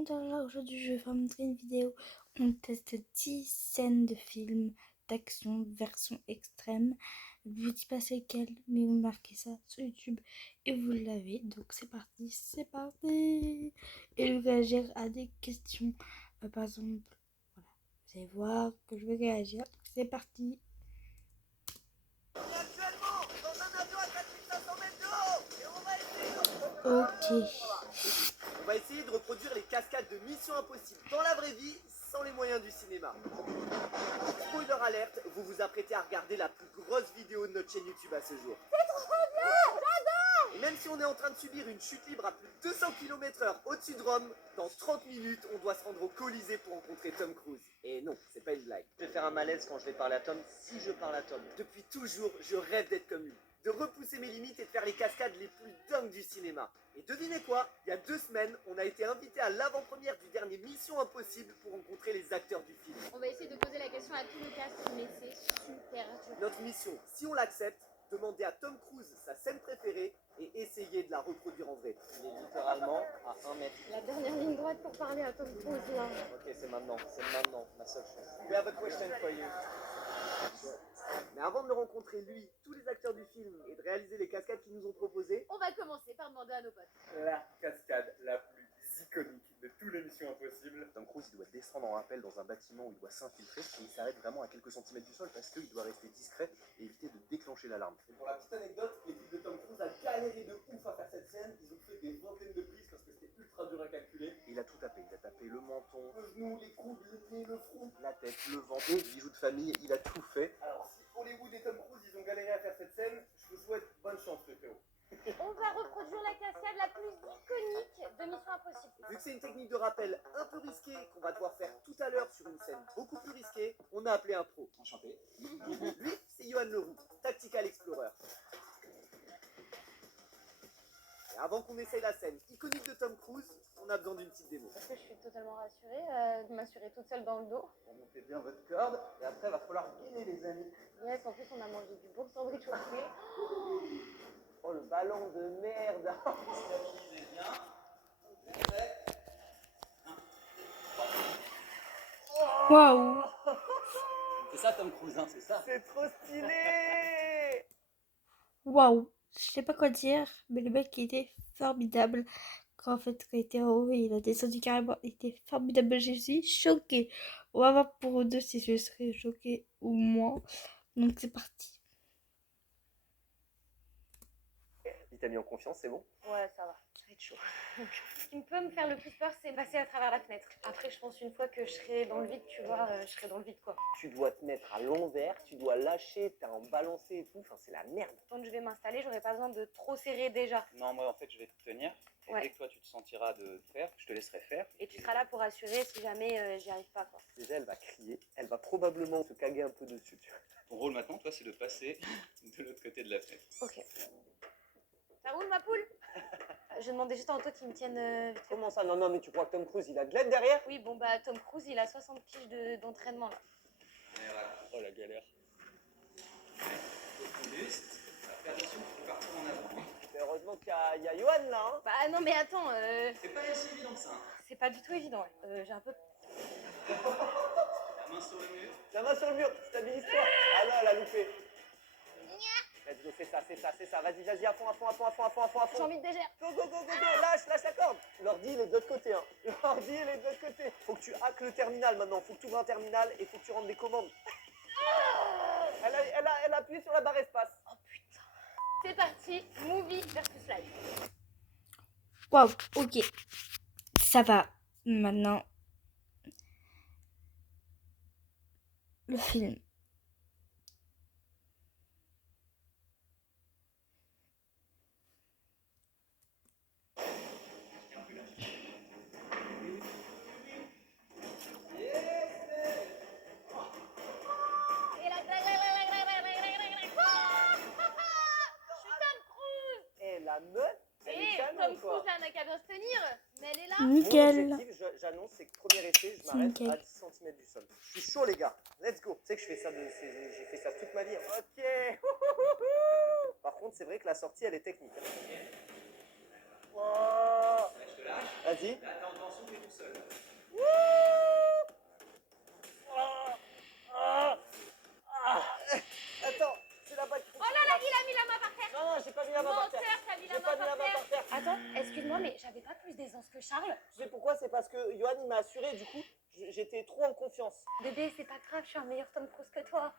monde, alors aujourd'hui je vais vous montrer une vidéo où on teste 10 scènes de films d'action version extrême. Je vous dis pas c'est quelle, mais vous marquez ça sur YouTube et vous l'avez. Donc c'est parti, c'est parti. Et je vais réagir à des questions. Par exemple, voilà, vous allez voir que je vais réagir. C'est parti. On est actuellement dans un avion à 4500 mètres de haut et on va essayer Ok. On va essayer de reproduire les cascades de Mission Impossible dans la vraie vie sans les moyens du cinéma. Spoiler alerte, vous vous apprêtez à regarder la plus grosse vidéo de notre chaîne YouTube à ce jour. C'est trop bien, j'adore. Et même si on est en train de subir une chute libre à plus de 200 km/h au-dessus de Rome, dans 30 minutes, on doit se rendre au Colisée pour rencontrer Tom Cruise. Et non, c'est pas une blague. Je vais faire un malaise quand je vais parler à Tom, si je parle à Tom. Depuis toujours, je rêve d'être comme lui, de repousser mes limites et de faire les cascades les plus dingues du cinéma. Et devinez quoi, il y a 2 semaines, on a été invité à l'avant-première du dernier Mission Impossible pour rencontrer les acteurs du film. On va essayer de poser la question à tout le cast, mais c'est super dur. Notre mission, si on l'accepte, demander à Tom Cruise sa scène préférée et essayer de la reproduire en vrai. Il est littéralement à 1 mètre. La dernière ligne droite pour parler à Tom Cruise là. Ok, c'est maintenant, ma seule chance. We have a question for you. Mais avant de le rencontrer, lui, tous les acteurs du film, et de réaliser les cascades qu'ils nous ont proposées, On va commencer par demander à nos potes. La cascade la plus iconique de toutes les missions impossibles. Tom Cruise, il doit descendre en rappel dans un bâtiment où il doit s'infiltrer et il s'arrête vraiment à quelques centimètres du sol parce qu'il doit rester discret et éviter de déclencher l'alarme. et pour la petite anecdote, l'équipe de Tom Cruise a galéré de ouf à faire cette scène. Ils ont fait des vingtaines de prises parce que c'était ultra dur à calculer. Et il a tout tapé. Il a tapé le menton, Le genou, les coudes, le nez, le front. la tête, le ventre, les bijoux de famille. Il a tout fait. Alors, si Hollywood et Tom Cruise, ils ont galéré à faire cette scène, je vous souhaite bonne chance, les frérots. On va reproduire la cascade la plus iconique de Mission Impossible. Vu que c'est une technique de rappel un peu risquée qu'on va devoir faire tout à l'heure sur une scène beaucoup plus risquée, on a appelé un pro. Enchanté. Lui, c'est Johan Leroux, Tactical Explorer. Et avant qu'on essaye la scène iconique de Tom Cruise, on a besoin d'une petite démo. Parce que je suis totalement rassurée, de m'assurer toute seule dans le dos. Montez bien votre corde, et après, il va falloir gainer, les amis. Yes, en plus on a mangé du bon sandwich au poulet. Oh, le ballon de merde. Waouh. C'est ça Tom Cruise, hein, c'est ça. C'est trop stylé. Waouh. Je sais pas quoi dire, mais le mec il était formidable. Quand en fait, quand il était en haut, il a descendu carrément. Il était formidable. Je suis choquée. On va voir pour eux deux si je serai choquée ou moins. Donc c'est parti. Il t'a mis en confiance, c'est bon? Ouais, ça va, ça va être chaud. Ce qui peut me faire le plus peur, c'est passer à travers la fenêtre. Après, je pense une fois que je serai dans le vide, tu vois, je serai dans le vide quoi. Tu dois te mettre à l'envers, tu dois lâcher, t'as un balancé et tout. Enfin, c'est la merde. Quand je vais m'installer, j'aurai pas besoin de trop serrer déjà. Non, moi en fait je vais te tenir. Et Ouais. dès que toi tu te sentiras de faire, je te laisserai faire. Et tu seras là pour assurer si jamais j'y arrive pas quoi. Déjà, elle va crier. Elle va probablement se caguer un peu dessus, tu vois. Ton rôle maintenant, toi, c'est de passer de l'autre côté de la fenêtre. Ok. Ça roule ma poule? Je demandais juste à Anto qu'il me tienne vite fait. Comment ça? Non, non, mais tu crois que Tom Cruise, il a de l'aide derrière? Oui, bon bah Tom Cruise, il a 60 piges d'entraînement là. Et voilà. Oh la galère. Buste. Fais attention, tu peux partir en avant. Heureusement qu'il y a Johan là, hein. Bah non mais attends, C'est pas si évident que ça. Hein. c'est pas du tout évident. Ouais. J'ai un peu... La main sur le mur. La main sur le mur, stabilise-toi. Ah non, elle a loupé. Let's go, c'est ça. Vas-y, à fond. J'ai envie de dégère. Go, lâche la corde. L'ordi, il est de l'autre côté, hein. L'ordi, il est de l'autre côté. Faut que tu hackes le terminal maintenant. Faut que tu ouvres un terminal et faut que tu rentres des commandes. Elle a appuyé sur la barre espace. Oh putain. C'est parti, movie versus live. Waouh. Ok. Ça va. Maintenant. Le film. Et la... Je suis Tom Cruise. Et la meuf, elle est Et canon, Tom quoi. Cruise là n'a qu'à bien se tenir. Mais elle est là. Nickel. Mon objectif, j'annonce, c'est que premier essai, je C'est m'arrête nickel. à 10 cm du sol. Je suis chaud, les gars. Let's go. Tu sais que j'ai fait ça toute ma vie. Hein. Ok. Par contre, c'est vrai que la sortie, elle est technique. Hein. Oh. Je te lâche. Vas-y. Là, t'es en tension, t'es tout seul. que Charles. Tu sais pourquoi? C'est parce que Johan il m'a assuré, du coup, j'étais trop en confiance. Bébé, c'est pas grave, je suis un meilleur Tom Cruise que toi.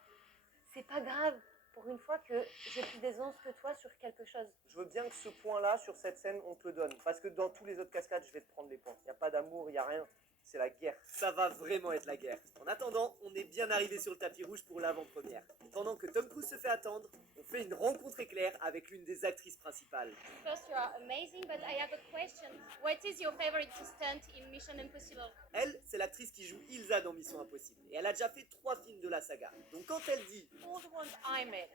C'est pas grave, pour une fois que j'ai plus d'aisance que toi sur quelque chose. Je veux bien que ce point-là, sur cette scène, on te le donne. Parce que dans tous les autres cascades, je vais te prendre les points. Il n'y a pas d'amour, il n'y a rien. C'est la guerre. Ça va vraiment être la guerre. En attendant, on est bien arrivé sur le tapis rouge pour l'avant-première. Pendant que Tom Cruise se fait attendre, on fait une rencontre éclair avec l'une des actrices principales. First, you are amazing, but I have a question. What is your favorite stunt in Mission Impossible? Elle, c'est l'actrice qui joue Ilsa dans Mission Impossible. Et elle a déjà fait 3 films de la saga. Donc quand elle dit All the ones I made.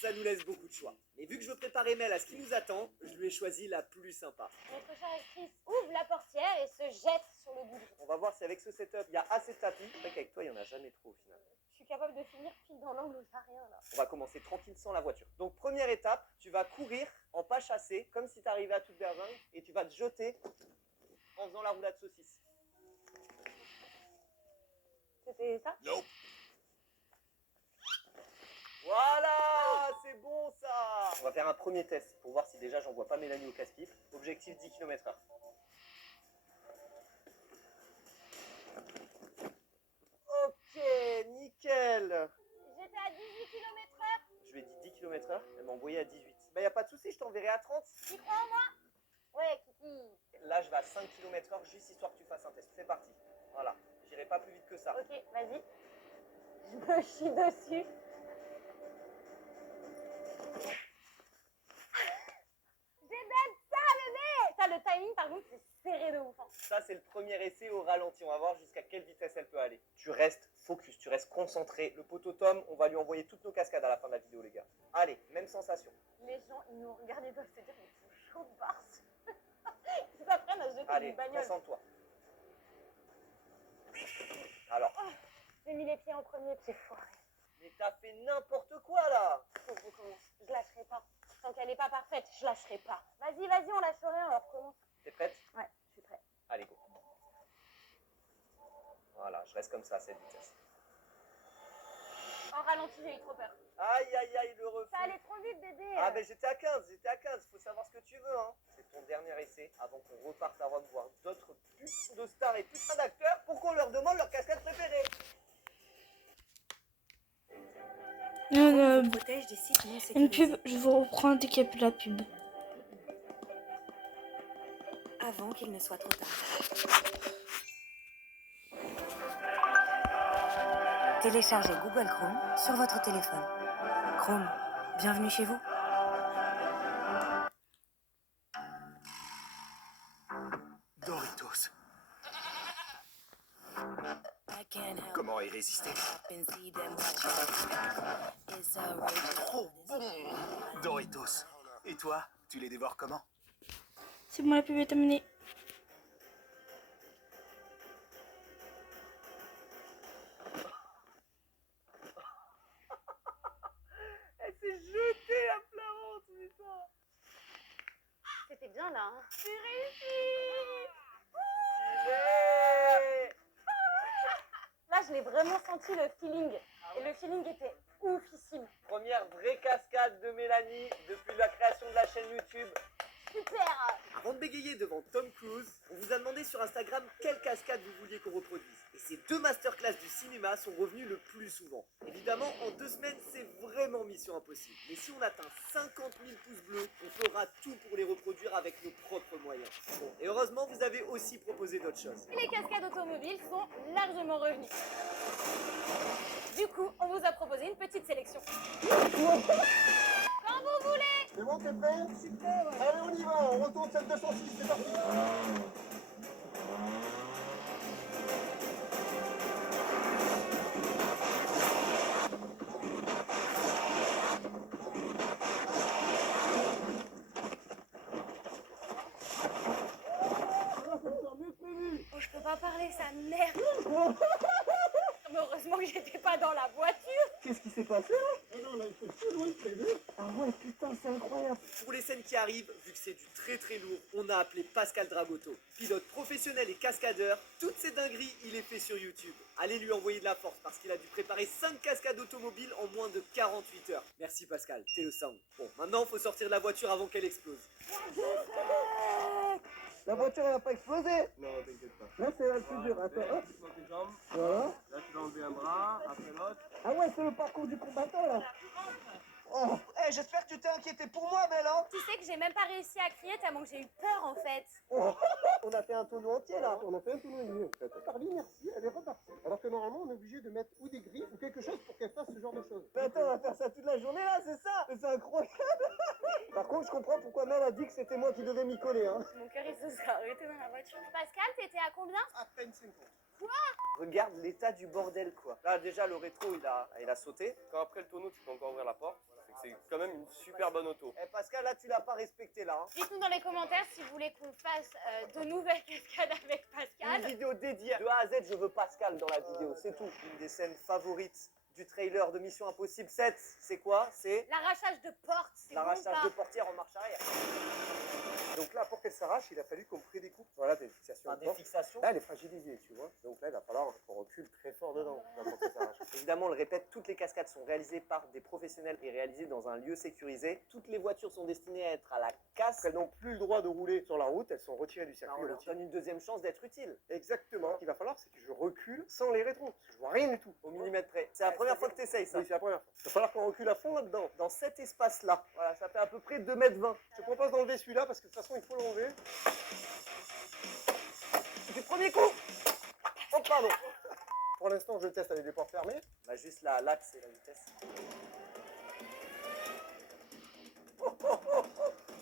ça nous laisse beaucoup de choix. Mais vu que je veux préparer Mel à ce qui nous attend, je lui ai choisi la plus sympa. Notre chère actrice ouvre la portière et se jette sur le goudron. On va voir si avec ce setup, il y a assez de tapis. C'est vrai qu'avec toi, il n'y en a jamais trop au final. Je suis capable de finir pile dans l'angle où il n'y a rien là. On va commencer tranquille sans la voiture. Donc première étape, tu vas courir en pas chassé, comme si tu arrivais à toute berzingue, et tu vas te jeter en faisant la roulade saucisse. C'était ça? Voilà, c'est bon ça. On va faire un premier test pour voir si déjà j'envoie pas Mélanie au casse-pipe. Objectif 10 km/h. Ok, nickel. J'étais à 18 km/h. Je lui ai dit 10 km/h, elle m'a envoyé à 18. Bah y a pas de souci, je t'enverrai à 30. Tu crois en moi? Ouais, Kiki. Là, je vais à 5 km/h juste histoire que tu fasses un test. C'est parti. Voilà, j'irai pas plus vite que ça. Ok, vas-y. Je me chie dessus. J'ai ça, bébé. Ça, le timing, par contre, c'est serré de ouf. Hein. Ça, c'est le premier essai au ralenti. On va voir jusqu'à quelle vitesse elle peut aller. Tu restes focus, tu restes concentré. Le poteau Tom, on va lui envoyer toutes nos cascades à la fin de la vidéo, les gars. Allez, même sensation. Les gens, ils nous regardent et doivent se dire, mais ils sont chauds de barce. Ils s'apprennent à se jeter Allez, d'une bagnole. concentre-toi. Alors, J'ai mis les pieds en premier, pied foiré. mais t'as fait n'importe quoi là. Faut qu'on recommence. Je lâcherai pas. Tant qu'elle n'est pas parfaite, je lâcherai pas. Vas-y, vas-y, on lâche rien, on recommence. T'es prête? Ouais, je suis prête. Allez, go. Voilà, je reste comme ça à cette vitesse. En ralenti, j'ai eu trop peur. Aïe, aïe, aïe, le refus. Ça allait trop vite, bébé. Ah ben j'étais à 15, faut savoir ce que tu veux hein. C'est ton dernier essai avant qu'on reparte à Rome voir d'autres putes de stars et putains d'acteurs pour qu'on leur demande leur cascade préférée. Une Une pub, je vous reprends dès qu'il n'y a plus la pub. avant qu'il ne soit trop tard. Téléchargez Google Chrome sur votre téléphone. Chrome, bienvenue chez vous. Doritos. Comment y résister? Trop bon! Doritos. Et toi, tu les dévores comment? C'est bon, la pub est terminée. Elle s'est jetée à plat ventre, putain. C'était bien là. Hein. J'ai réussi. Stylé. Là, je l'ai vraiment senti le feeling. Et le feeling était oufissime. Première vraie cascade de Mélanie depuis la création de la chaîne YouTube. Super. Avant de bégayer devant Tom Cruise, on vous a demandé sur Instagram quelle cascade vous vouliez qu'on reproduise. Et ces deux masterclass du cinéma sont revenus le plus souvent. Évidemment, en 2 semaines, c'est vraiment mission impossible. Mais si on atteint 50 000 pouces bleus, on fera tout pour les reproduire avec nos propres moyens. Bon, et heureusement, vous avez aussi proposé d'autres choses. Les cascades automobiles sont largement revenues. Du coup, on vous a proposé une petite sélection. Quand vous voulez. C'est bon, t'es prêt? Je suis prêt, ouais. Allez, on y va, on retourne cette 206, c'est parti. Oh, je peux pas parler, ça m'énerve. Mais heureusement que j'étais pas dans la voiture. Qu'est-ce qui s'est passé là? Ah non, là, il faut plus loin de prévu. Ah ouais, putain, c'est incroyable. Pour les scènes qui arrivent, vu que c'est du très lourd, on a appelé Pascal Dragoto. Pilote professionnel et cascadeur, toutes ces dingueries, il est fait sur YouTube. Allez lui envoyer de la force parce qu'il a dû préparer 5 cascades automobiles en moins de 48 heures. Merci Pascal, t'es le sang. Bon, maintenant, faut sortir de la voiture avant qu'elle explose. La voiture elle va pas exploser. Non, t'inquiète pas. Là c'est le plus dur. Attends, hop. Pousse-moi tes jambes. Voilà. Là, tu vas enlever un bras, après l'autre. Ah ouais, c'est le parcours du combattant là. Oh, j'espère que tu t'es inquiété pour moi, Mel, hein. Tu sais que j'ai même pas réussi à crier tellement que j'ai eu peur en fait. Oh, on a fait un tonneau entier là. On a fait un tournoi et demi en fait. Parmi, merci, elle est repartie. Alors que normalement, on est obligé de mettre ou des griffes ou quelque chose pour qu'elle fasse ce genre de choses. Mais attends, on va faire ça toute la journée là, c'est ça. C'est incroyable. Par contre, je comprends pourquoi Mel a dit que c'était moi qui devais m'y coller, hein. Mon cœur il se serait arrêté dans la voiture. Pascal, t'étais à combien? À peine 50. Regarde l'état du bordel quoi. Là déjà le rétro il a sauté. Quand après le tonneau, tu peux encore ouvrir la porte. C'est quand même une super bonne auto. Eh Pascal, là tu l'as pas respecté là, hein. Dites-nous dans les commentaires si vous voulez qu'on fasse de nouvelles cascades avec Une Pascal. vidéo dédiée de A à Z, je veux Pascal dans la vidéo, c'est tout. Une des scènes favorites du trailer de Mission Impossible 7, c'est quoi? C'est L'arrachage de porte, c'est bon l'arrachage pas. de portière en marche arrière. Donc là, pour qu'elle s'arrache, il a fallu qu'on prédécoupe. Voilà, des fixations. Enfin, des fixations. Là, elle est fragilisée, tu vois. Donc là, il va falloir qu'on recule très fort dedans pour qu'elle s'arrache. Évidemment, on le répète, toutes les cascades sont réalisées par des professionnels et réalisées dans un lieu sécurisé. Toutes les voitures sont destinées à être à la casse. Elles n'ont plus le droit de rouler sur la route, elles sont retirées du Ah, circuit. on leur donne une deuxième chance d'être utile, Exactement. Ce qu'il va falloir, c'est que je recule sans les rétros. Parce que je vois rien du tout. au millimètre près. C'est la première fois que tu essayes ça. Oui, c'est la première fois. Il va falloir qu'on recule à fond là-dedans. Dans cet espace-là, voilà, ça fait à peu près 2,20 m. Je te propose d'enlever celui-là parce que de toute façon, il faut l'enlever. Du premier coup. Oh pardon. Pour l'instant, je teste avec des portes fermées. Bah juste là, l'axe et la vitesse.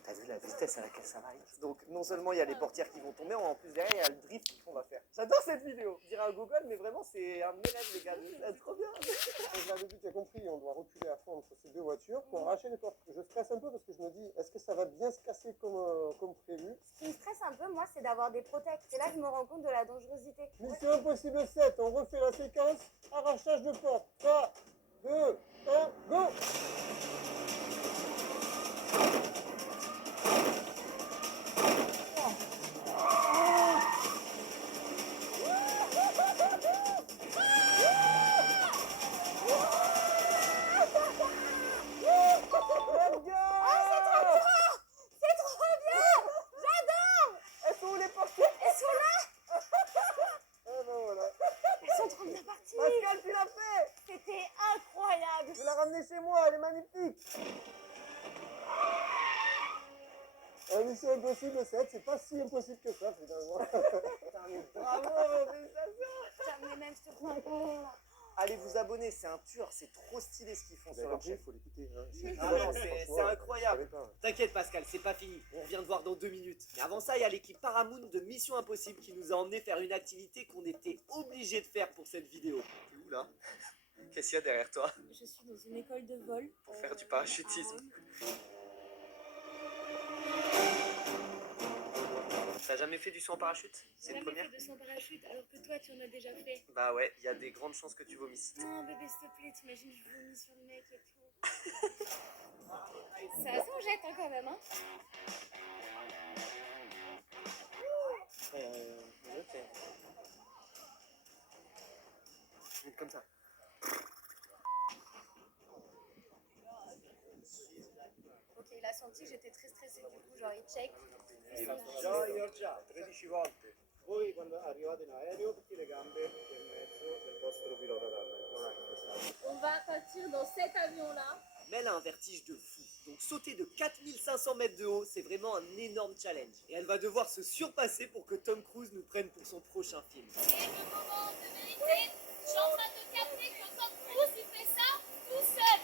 T'as vu la vitesse à laquelle ça va? Donc non seulement il y a les portières qui vont tomber, en plus derrière il y a le drift qu'on va faire. J'adore cette vidéo. Je dirais à Google, mais vraiment c'est un de mes rêves les gars. C'est trop bien. Donc là, depuis, tu as compris, on doit reculer à fond entre ces deux voitures pour arracher les portes. Je stresse un peu parce que je me dis, est-ce que ça va bien se casser comme prévu? Ce qui me stresse un peu, moi, c'est d'avoir des protects. C'est là que je me rends compte de la dangerosité. Mission Impossible 7, on refait la séquence, arrachage de porte. 3, 2, 1, go! C'est trop bien! J'adore! Elles sont où les portières? Elles sont là! Ah non voilà. Elles sont trop bien parties! Pascal, tu l'as fait! C'était incroyable! Je vais la ramener chez moi, elle est magnifique. La Mission Impossible 7, c'est pas si impossible que ça finalement. Putain, mais bravo, félicitations. J'aimerais même ce point. Allez vous abonner, c'est un tueur, c'est trop stylé ce qu'ils font Vous sur avez leur compris, chaîne. il faut l'écouter. Hein. Ah non, c'est Franchement, incroyable. je savais pas. T'inquiète Pascal, c'est pas fini. On revient te voir dans 2 minutes. Mais avant ça, il y a l'équipe Paramount de Mission Impossible qui nous a emmené faire une activité qu'on était obligé de faire pour cette vidéo. T'es où là? Qu'est-ce qu'il y a derrière toi? Je suis dans une école de vol. Pour faire du parachutisme. T'as jamais fait du saut en parachute? C'est une première? de son parachute alors que toi tu en as déjà fait. Bah ouais, il y a des grandes chances que tu vomisses. Non bébé s'il te plaît, t'imagines je vomis sur le mec et tout. Ça s'en jette hein, quand même hein. Comme ça. Ok il a senti que j'étais très stressée du coup genre il check. Già io già 13 volte. Voi quando arrivate in aereo mettete le gambe nel mezzo del vostro pilota d'arma. On va partir dans cet avion-là. Mel a un vertige de fou. Donc sauter de 4500 mètres de haut, c'est vraiment un énorme challenge. Et elle va devoir se surpasser pour que Tom Cruise nous prenne pour son prochain film. Et le moment de vérité, je suis en train de capter que Tom Cruise, il fait ça tout seul.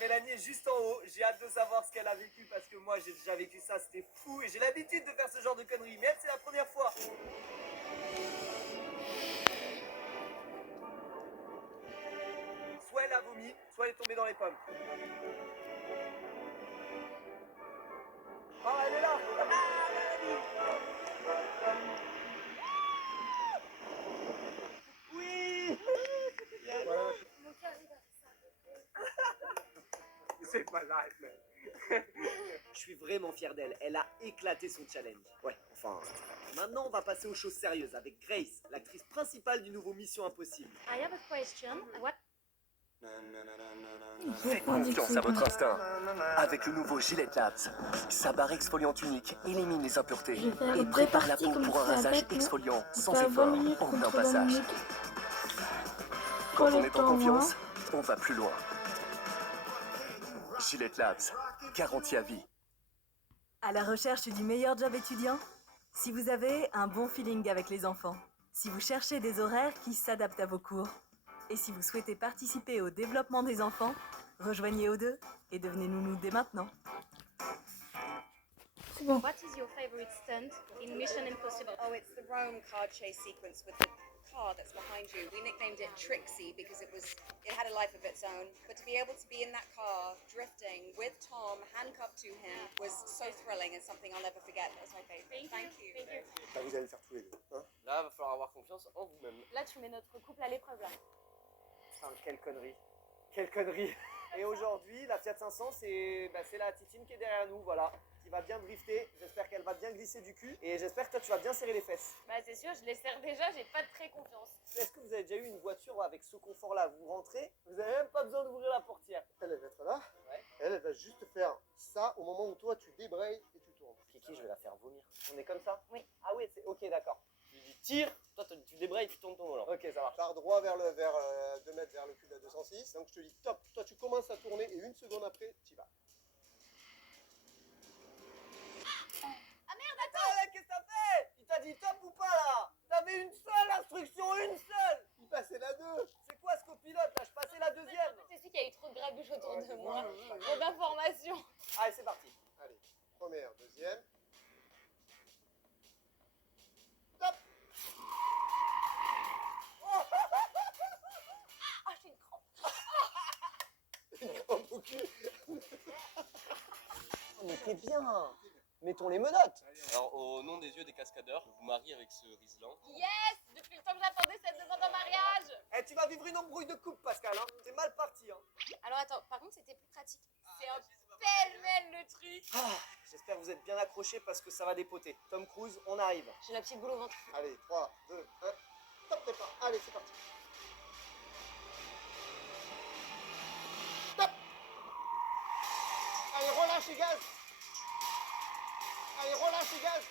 Mélanie est juste en haut, j'ai hâte de savoir ce qu'elle a vécu parce que moi j'ai déjà vécu ça, c'était fou et j'ai l'habitude de faire ce genre de conneries, mais elle c'est la première fois. Soit elle a vomi, soit elle est tombée dans les pommes. Oh elle est là. Ah Mélanie. saved my life, man. Je suis vraiment fier d'elle, elle a éclaté son challenge. Ouais, enfin... Maintenant, on va passer aux choses sérieuses avec Grace, l'actrice principale du nouveau Mission Impossible. I have a question. What? Faites confiance à votre instinct. Avec le nouveau Gillette Labs, sa barre exfoliante unique élimine les impuretés Je vais faire et deux prépare la parties peau comme pour un ça rasage avec, exfoliant sans faire 20 effort minutes en un contre 20 passage. minutes. Quand on Pour est le en temps, confiance, on va plus loin. Gillette Labs, garantie à vie. À la recherche du meilleur job étudiant? Si vous avez un bon feeling avec les enfants, si vous cherchez des horaires qui s'adaptent à vos cours, et si vous souhaitez participer au développement des enfants, rejoignez O2 et devenez nounou dès maintenant. C'est bon. What is your favorite stunt in Mission Impossible? Oh, it's the Rome car chase sequence with the car that's behind you. We nicknamed it Trixie because it had a life of its own. But to be able to be in that car, drifting with Tom, handcuffed to him, was so thrilling and something I'll never forget. That was my favorite. Thank you. Thank you. Bah, vous allez le faire tous les deux. Hein. Là, va falloir avoir confiance en vous-même. Là, tu mets notre couple à l'épreuve, là. Putain, quelle connerie. Quelle connerie. Et aujourd'hui, la Fiat 500, c'est la Titine qui est derrière nous, voilà. Qui va bien drifter, j'espère qu'elle va bien glisser du cul. Et j'espère que toi, tu vas bien serrer les fesses. Bah, c'est sûr, je les serre déjà, j'ai pas très confiance. Est-ce que vous avez déjà eu une voiture avec ce confort-là? Vous rentrez, vous n'avez même pas besoin d'ouvrir la portière. Elle va être là. Ouais. Elle va juste faire ça au moment où toi tu débrayes et tu tournes. Kiki, je vais la faire vomir. On est comme ça? Oui. Ah oui, c'est ok, d'accord. Tu dis tire, toi tu débrayes, tu tournes ton volant. Ok, ça marche. Pars droit vers 2 mètres vers le cul de la 206. Donc je te dis top, toi tu commences à tourner et une seconde après, tu y vas. Attends, qu'est-ce que t'as fait? Il t'a dit top ou pas là? T'avais une seule instruction, une seule! Il passait la 2. C'est quoi ce copilote là? Je passais la deuxième. C'est celui qui a eu trop de grabuge autour de moi. ouais. Trop d'informations. Allez, c'est parti. Allez, première, deuxième. Top. Ah, j'ai une crampe. Une crampe au cul. On était bien. Mettons les menottes. Alors, au nom des yeux des cascadeurs, je vous marie avec ce Riesland. Yes! Depuis le temps que j'attendais cette demande en mariage. Eh, tu vas vivre une embrouille de couple, Pascal. Hein. C'est mal parti. Hein. Alors attends, par contre, c'était plus pratique. C'est un pêle-mêle le truc. J'espère que vous êtes bien accrochés parce que ça va dépoter. Tom Cruise, on arrive. J'ai la petite boule au ventre. Allez, 3, 2, 1. Top départ. Allez, c'est parti. Top. Allez, relâche les gaz. Allez, relâche les gaz.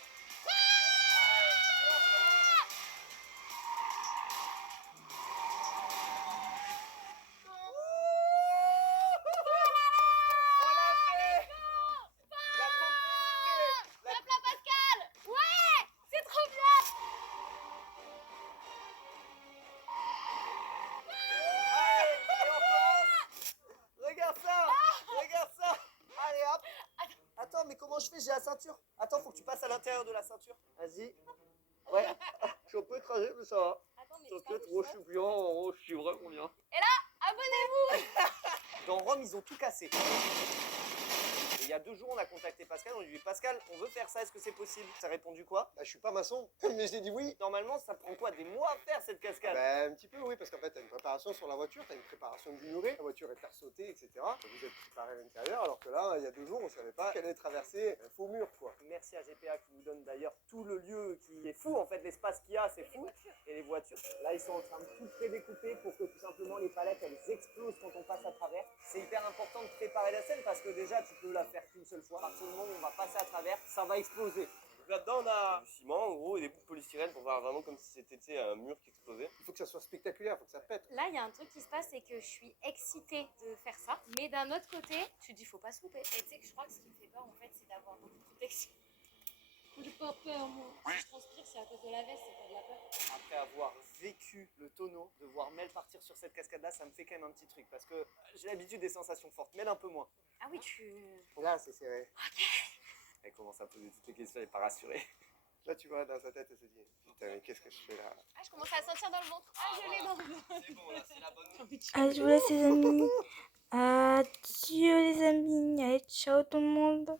Tape la Pascal! Ouais! C'est trop bien! Regarde ça. Regarde ça. Allez, hop. Attends, mais comment je fais? J'ai la ceinture. Attends, faut que tu passes à l'intérieur de la ceinture. Vas-y. Ouais. Je suis un peu écrasé, mais ça va. Attends, mais T'inquiète, moi je suis bien. Oh, je suis vraiment bien. abonnez-vous! Dans Rome, ils ont tout cassé. Et il y a 2 jours, on a contacté Pascal. On lui dit Pascal, on veut faire ça, est-ce que c'est possible? T'as répondu quoi? Bah, je suis pas maçon, mais j'ai dit oui. Normalement, ça prend quoi? Des mois à faire cette cascade? Bah, un petit peu, oui, parce qu'en fait, t'as une préparation sur la voiture, t'as une préparation du murée, la voiture est sautée, etc. Vous êtes préparé à l'intérieur, alors que là, il y a 2 jours, on savait pas qu'elle allait traverser un faux mur, quoi. Merci à GPA qui nous donne d'ailleurs tout le lieu qui est fou. En fait, l'espace qu'il y a, c'est fou. Et les voitures. Là, ils sont en train de tout prédécouper pour que tout simplement les palettes, elles explosent quand on passe à travers. C'est hyper important de préparer la scène parce que déjà, tu peux la faire qu'une seule fois. À partir du moment où on va passer à travers, ça va exploser. Là-dedans, on a du ciment, en gros, et des bouts de polystyrène pour voir vraiment comme si c'était un mur qui explosait. Il faut que ça soit spectaculaire, il faut que ça pète. Là, il y a un truc qui se passe, c'est que je suis excitée de faire ça. Mais d'un autre côté, tu te dis, faut pas se louper. Et tu sais que je crois que ce qui me fait peur, en fait, c'est d'avoir beaucoup de protection. J'ai pas peur, moi. Si je transpire, c'est à cause de la veste, c'est pas de la peur. Après avoir vécu le tonneau, de voir Mel partir sur cette cascade-là, ça me fait quand même un petit truc. Parce que j'ai l'habitude des sensations fortes, Mel un peu moins. Ah oui, tu... Là, c'est serré. Elle commence à poser toutes les questions, elle n'est pas rassurée. Là, tu vois, dans sa tête, elle se dit putain, mais qu'est-ce que je fais là? Ah, je commence à sentir dans le ventre. Ah, je l'ai dans le ventre. C'est bon, là, c'est la bonne. Allez, je vous laisse les amis. Adieu les amis. Allez, ciao tout le monde.